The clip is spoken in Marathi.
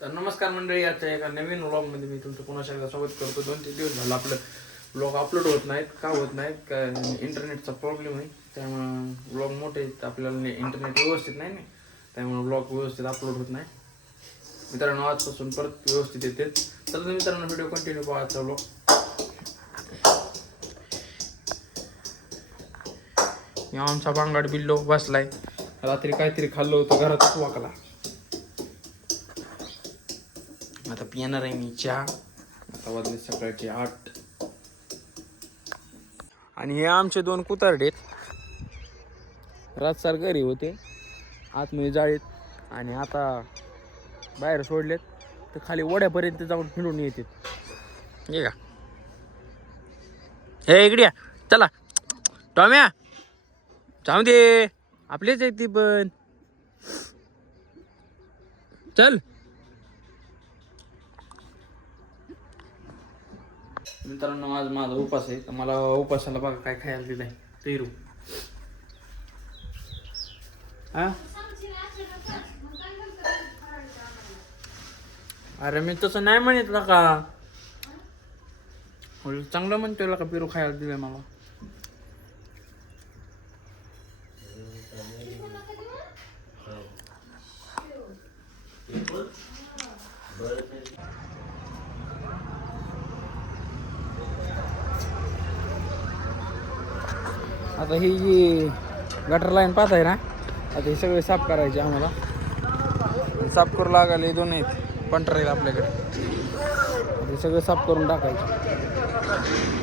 तर नमस्कार मंडळी, आजच्या एका नवीन व्लॉगमध्ये मी तुमचं पुन्हा एकदा स्वागत करतो. 2-3 दिवस झालं आपलं व्लॉग अपलोड होत नाहीत. का होत नाहीत? का इंटरनेटचा प्रॉब्लेम आहे, त्यामुळं व्लॉग मोठे आहेत, आपल्याला इंटरनेट व्यवस्थित नाही ना, त्यामुळे व्लॉग व्यवस्थित अपलोड होत नाही. मित्रांनो, आजपासून परत व्यवस्थित येते. तर मित्रांनो, व्हिडिओ कंटिन्यू पहा. आजचा व्लॉग आमचा बांगाड बिल्लो बसलाय. रात्री काहीतरी खाल्लं होतं, घरातच वाकला. आता पिणार आहे मी चहा. आता वाजले सकाळचे 8 आणि हे आमचे 2 कुतारडे रातसार घरी होते, आतमध्ये जाळीत आणि आता बाहेर सोडलेत. तर खाली वड्यापर्यंत जाऊन फिरून येतात. ये का हे इकडे या. चला टॉम्या, जाऊ दे, आपलेच आहे ती पण. चल मित्रांनो, आज माझा उपास आहे. तर मला उपासाला बघा काय खायला दिलं आहे. पेरू. हा, अरे मी तसं नाही म्हणितलं का, चांगलं म्हणतोय का पेरू खायला दिलंय मला. आता ही जी गटर लाईन पाहत आहे ना, आता हे सगळे साफ करायचे आम्हाला. साफ करू लागायला 2 आहेत पंटर आहेत आपल्याकडे. हे सगळं साफ करून टाकायचे.